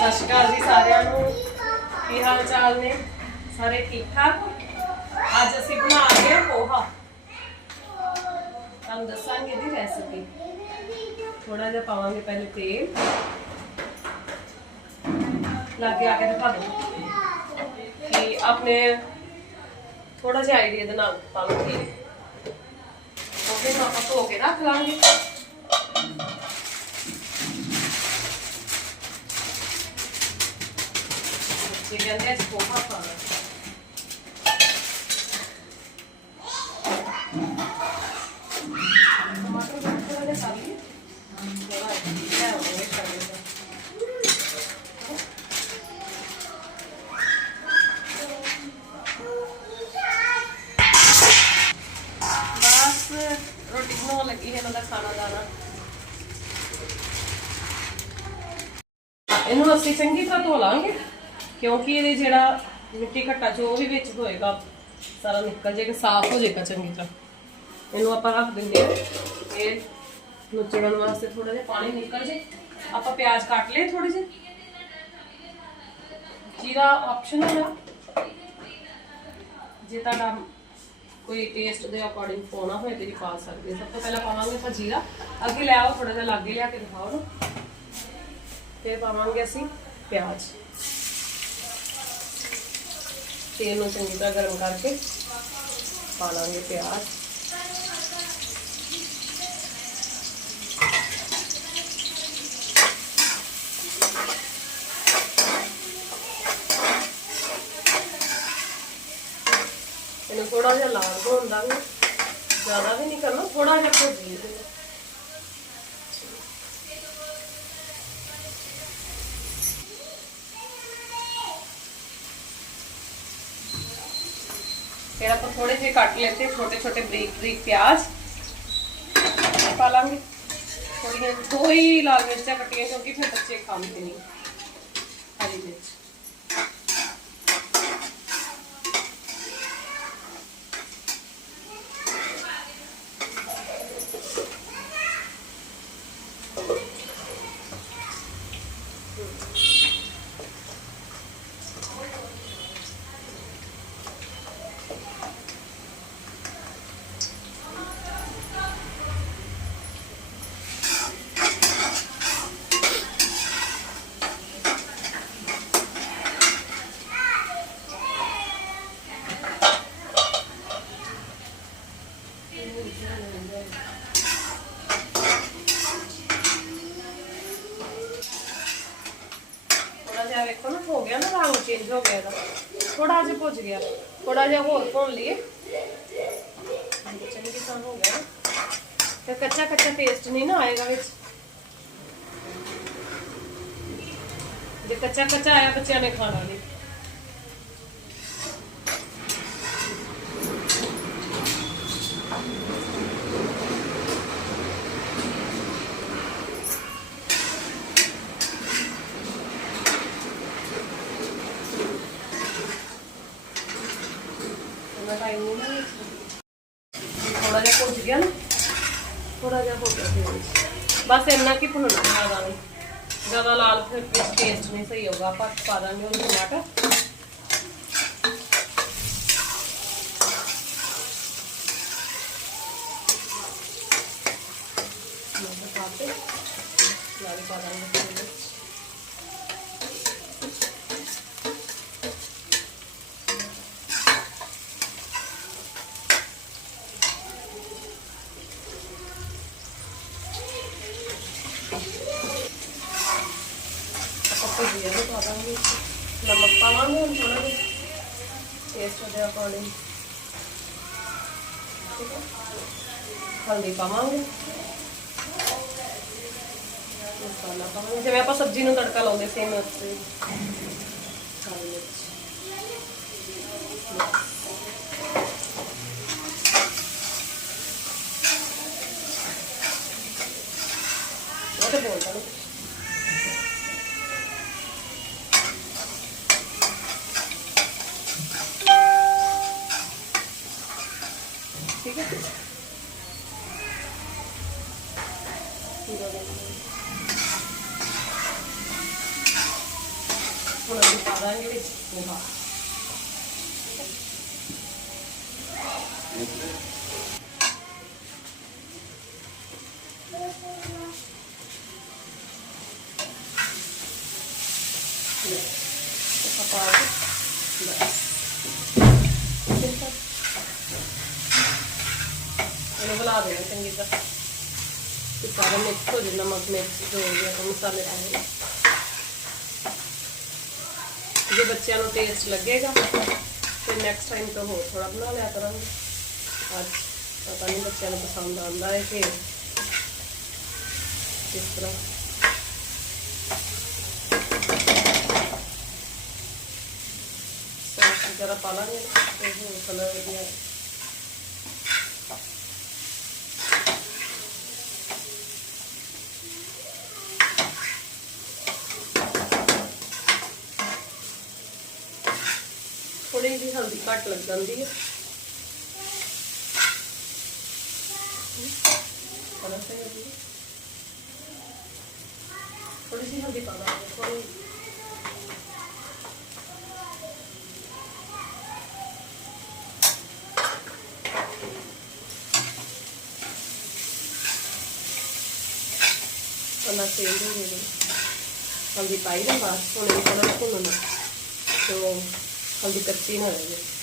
ਸਤਿ ਸ਼੍ਰੀ ਅਕਾਲ ਜੀ ਸਾਰਿਆਂ ਨੂੰ। ਕੀ ਹਾਲ ਚਾਲ ਨੇ? ਸਾਰੇ ਠੀਕ ਠਾਕ ਅੱਜ ਅਸੀਂ ਬਣਾ ਰਹੇ ਹਾਂ ਪੋਹਾ। ਤੁਹਾਨੂੰ ਦੱਸਾਂਗੇ ਦੀ ਰੈਸਪੀ ਥੋੜਾ ਜਿਹਾ ਪਾਵਾਂਗੇ ਪਹਿਲੇ ਤੇਲ। ਲਾਗੇ ਆ ਕੇ ਦਿਖਾ ਦੋ ਕਿ ਆਪਣੇ ਥੋੜਾ ਜਿਹਾ ਆਈਡੀਆ ਦੇ ਨਾਲ ਪਾਵਾਂਗੇ। ਉਹਦੇ ਨੂੰ ਆਪਾਂ ਧੋ ਕੇ ਰੱਖ ਲਾਂਗੇ ਬੱਚੇ ਕਹਿੰਦੇ ਅੱਜ ਪੋਹਾ ਖਾਣਾ ਟਮਾਟਰ ਦਾ ਥੋੜਾ ਜਿਹਾ ਪਾ ਲਈਏ ਥੋੜਾ ਜਿਹਾ ਹੋਵੇ ਕਰਦੇ ਬਸ ਰੋਟੀ ਬਣਾਉਣ ਲੱਗੀ ਖਾਣਾ ਦਾਣਾ ਇਹਨੂੰ ਅਸੀਂ ਚੰਗੀ ਤਰ੍ਹਾਂ ਧੋ ਲਾਂਗੇ ਕਿਉਂਕਿ ਇਹਦੇ ਜਿਹੜਾ ਮਿੱਟੀ ਘੱਟਾ ਜੋ ਵੀ ਵਿੱਚ ਹੋਏਗਾ, ਸਾਰਾ ਨਿਕਲ ਜਾਏਗਾ, ਸਾਫ਼ ਹੋ ਜਾਏਗਾ ਚੰਗੀ ਤਰ੍ਹਾਂ। ਇਹਨੂੰ ਆਪਾਂ ਰੱਖ ਦਿੰਦੇ ਹਾਂ। ਇਹ ਨੁਚੜਨ ਵਾਸਤੇ ਥੋੜਾ ਜਿਹਾ ਪਾਣੀ ਨਿਕਲ ਜੇ। ਆਪਾਂ ਪਿਆਜ਼ ਕੱਟ ਲਏ ਥੋੜੇ ਜਿਹੇ। ਜੀਰਾ ਆਪਸ਼ਨਲ ਆ ਜੇ ਤੁਹਾਡਾ ਕੋਈ ਟੇਸਟ ਦੇ ਅਕੋਰਡਿੰਗ ਪਾਉਣਾ ਹੋਏ ਤੇ ਜੀ ਪਾ ਸਕਦੇ ਸਭ ਤੋਂ ਪਹਿਲਾਂ ਪਾਵਾਂਗੇ ਆਪਾਂ ਜੀਰਾ। ਅੱਗੇ ਲੈ ਆਓ ਥੋੜਾ ਜਿਹਾ ਲਾਗੇ ਲਿਆ ਕੇ ਦਿਖਾਓ ਨਾ। ਫਿਰ ਪਾਵਾਂਗੇ ਅਸੀਂ ਪਿਆਜ਼। ਤੇਲ ਨੂੰ ਚੰਗੀ ਤਰ੍ਹਾਂ ਗਰਮ ਕਰਕੇ ਪਾ ਲਾਂਗੇ ਪਿਆਜ਼। ਇਹਨੂੰ ਥੋੜਾ ਜਿਹਾ ਲਾਲ ਹੋਣ ਦਾਂਗੇ ਜ਼ਿਆਦਾ ਵੀ ਨਹੀਂ ਕਰਨਾ ਥੋੜਾ ਜਿਹਾ ਭੁੱਜੀ ਇਹਦੇ ਫਿਰ ਆਪਾਂ ਥੋੜੇ ਜਿਹੇ ਕੱਟ ਲੈਂਦੇ ਛੋਟੇ ਛੋਟੇ ਬਰੀਕ ਬਰੀਕ ਪਿਆਜ਼। ਪਾ ਲਾਂਗੇ। ਥੋੜੀਆਂ ਦੋ ਲਾਲ ਮਿਰਚਾਂ ਕੱਟੀਆਂ ਕਿਉਂਕਿ ਫਿਰ ਬੱਚੇ ਖਾਂਦੇ ਨਹੀਂ। ਹਰੀ ਮਿਰਚ। ਗਿਆ ਨਾ ਰੰਗ ਚੇਂਜ ਹੋ ਗਿਆ ਇਹਦਾ। ਥੋੜਾ ਜਿਹਾ ਭੁੱਜ ਗਿਆ। ਥੋੜਾ ਜਿਹਾ ਹੋਰ ਭੁੰਨ ਲਈਏ। ਚੰਗੀ ਤਰ੍ਹਾਂ ਹੋ ਗਿਆ। ਤੇ ਕੱਚਾ ਕੱਚਾ ਪੇਸਟ ਨਹੀਂ ਨਾ ਆਏਗਾ ਵਿੱਚ। ਜੇ ਕੱਚਾ ਕੱਚਾ ਆਇਆ ਬੱਚਿਆਂ ਨੇ ਖਾਣਾ ਨਹੀਂ ਉਹਨਾਂ ਟਾਈਮ ਨਹੀਂ ਨਾ ਥੋੜਾ ਜਿਹਾ ਭੁੱਜ ਗਿਆ ਨਾ ਥੋੜਾ ਜਿਹਾ ਹੋ ਗਿਆ ਤੇਲ ਵਿੱਚ। ਬਸ ਇੰਨਾ ਕੀ ਭੁੰਨਣਾ ਜ਼ਿਆਦਾ ਨਹੀਂ। ਜ਼ਿਆਦਾ ਲਾਲ ਫਿਰ ਟੇਸਟ ਨਹੀਂ ਸਹੀ ਹੋਊਗਾ ਆਪਾਂ ਪਾ ਦਾਂਗੇ ਉਹ ਟਮਾਟਰ ਟਮਾਟਰ ਪਾ ਕੇ ਨਾਲੇ ਪਾ ਦਾਂਗੇ ਇਹਦੇ ਵਿੱਚ। ਆਪਾਂ ਭੁਜੀਆ ਵੀ ਪਾ ਦਾਂਗੇ ਨਮਕ ਪਾਵਾਂਗੇ ਥੋੜਾ ਜਿਹਾ ਟੇਸਟ ਦੇ ਅਕੋਰਡਿੰਗ ਠੀਕ ਹੈ ਹਲਦੀ ਪਾਵਾਂਗੇ। ਮਸਾਲਾ ਪਾਵਾਂਗੇ। ਜਿਵੇਂ ਆਪਾਂ ਸਬਜ਼ੀ ਨੂੰ ਤੜਕਾ ਲਾਉਂਦੇ ਸੇਮ ਉਸੇ ਠੀਕ ਹੈ ਪੂਰਾ ਦੇ ਦਿਓ। ਹੁਣ ਅਸੀਂ ਪਾ ਦਾਂਗੇ ਵਿੱਚ ਪੋਹਾ ਪਾ ਕੇ ਬਸ ਇਹਨੂੰ ਬੁਲਾ ਦੇਣਾ ਚੰਗੀ ਤਰ੍ਹਾਂ ਤੇ ਸਾਰਾ ਮਿਕਸ ਹੋ ਜਾਏ ਨਮਕ ਮਿਰਚ ਜੋ ਵੀ ਆਪਾਂ ਮਸਾਲੇ ਪਾਏ ਜੇ ਬੱਚਿਆਂ ਨੂੰ ਟੇਸਟ ਲੱਗੇਗਾ ਫਿਰ ਨੈਕਸਟ ਟਾਈਮ ਤੋਂ ਹੋਰ ਥੋੜਾ ਬਣਾ ਲਿਆ ਕਰਾਂਗੇ ਅੱਜ ਪਤਾ ਨਹੀਂ ਬੱਚਿਆਂ ਨੂੰ ਪਸੰਦ ਆਉਂਦਾ ਹੈ ਕਿ ਕਿਸ ਤਰ੍ਹਾਂ ਸੌਸ ਵਗੈਰਾ ਪਾ ਲਾਂਗੇ ਤੇ ਹੋਰ ਕਲਰ ਵਧੀਆ ਆਏ। ਥੋੜੀ ਜਿਹੀ ਹਲਦੀ ਘੱਟ ਲੱਗ ਜਾਂਦੀ ਹੈ ਕਲਰ ਸਹੀ ਹੈ ਜੀ ਥੋੜੀ ਜਿਹੀ ਹਲਦੀ ਪਾ ਦਾਂਗੇ ਥੋੜੀ ਕਲਰ ਚੇਂਜ ਹੋ ਜਾਏਗਾ ਹਲਦੀ ਪਾਈ ਦੇ ਬਾਅਦ ਹੁਣ ਹਲਦੀ ਕੱਚੀ ਨਾ ਰਹਿ ਜਾਵੇ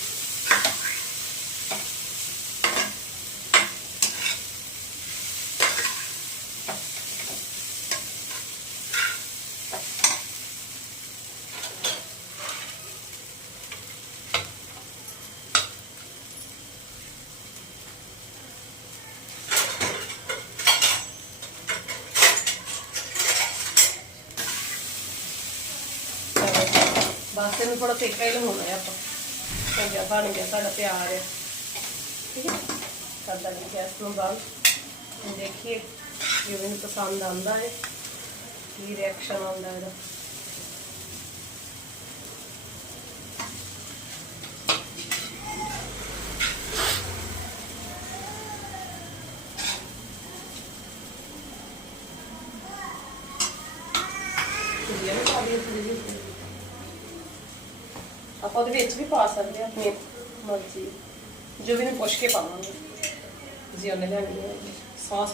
ਬਸ ਇਹਨੂੰ ਥੋੜਾ ਤਿੱਖਾ ਹੀ ਲਵਾਉਣਾ ਹੈ ਆਪਾਂ। ਚੰਗਾ ਬਣ ਗਿਆ ਸਾਡਾ ਤਿਆਰ। ਹੈ ਠੀਕ ਹੈ? ਸਾਡਾ ਗੈਸ ਨੂੰ ਬੰਦ। ਦੇਖੀਏ ਕਿ ਉਹਨੂੰ ਪਸੰਦ ਆਉਂਦਾ ਹੈ। ਕੀ ਰਿਐਕਸ਼ਨ ਆਉਂਦਾ ਇਹਦਾ। ਵਧੀਆ ਵੀ ਪਾ ਦਈਏ ਥੋੜ੍ਹੀ ਜਿਹੀ। ਆਪਾਂ ਉਹਦੇ ਵਿੱਚ ਵੀ ਪਾ ਸਕਦੇ ਹਾਂ ਆਪਣੀ ਮਰਜ਼ੀ। ਜੋ ਵੀ ਨੂੰ ਪੁੱਛ ਕੇ ਪਾਵਾਂਗੇ। ਜੀ ਉਹਨੇ ਲੈਣੀ ਹੈ। ਸੌਸ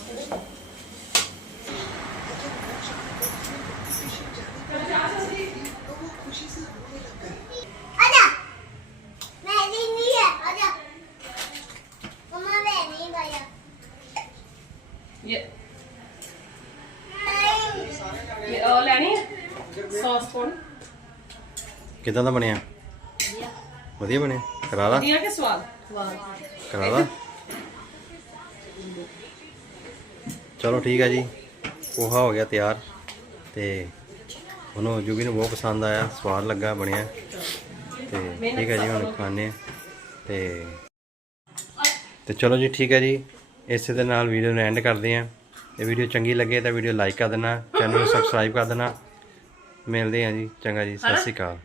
ਪੁੱਛ ਕਿਦਾਂ ਦਾ ਬਣਿਆ? ਵਧੀਆ ਬਣਿਆ ਕਰਾ ਲਾ। ਵਧੀਆ ਕਿ ਸਵਾਦ? ਵਾਹ ਕਰਾ ਲਾ। ਚਲੋ ਠੀਕ ਹੈ ਜੀ। ਪੋਹਾ ਹੋ ਗਿਆ ਤਿਆਰ ਤੇ ਉਹਨੂੰ ਜੁਗੀ ਨੂੰ ਬਹੁਤ ਪਸੰਦ ਆਇਆ। ਸਵਾਦ ਲੱਗਾ ਬਣਿਆ। ਤੇ ਠੀਕ ਹੈ ਜੀ ਹੁਣ ਖਾਣੇ ਤੇ ਤੇ ਚਲੋ ਜੀ ਠੀਕ ਹੈ ਜੀ। ਇਸੇ ਦੇ ਨਾਲ ਵੀਡੀਓ ਨੂੰ ਐਂਡ ਕਰਦੇ ਆਂ। ਤੇ ਵੀਡੀਓ ਚੰਗੀ ਲੱਗੇ ਤਾਂ ਵੀਡੀਓ ਲਾਈਕ ਕਰ ਦੇਣਾ। ਚੈਨਲ ਨੂੰ ਸਬਸਕ੍ਰਾਈਬ ਕਰ ਦੇਣਾ। ਮਿਲਦੇ ਆਂ ਜੀ। ਚੰਗਾ ਜੀ ਸਤਿ ਸ਼੍ਰੀ ਅਕਾਲ।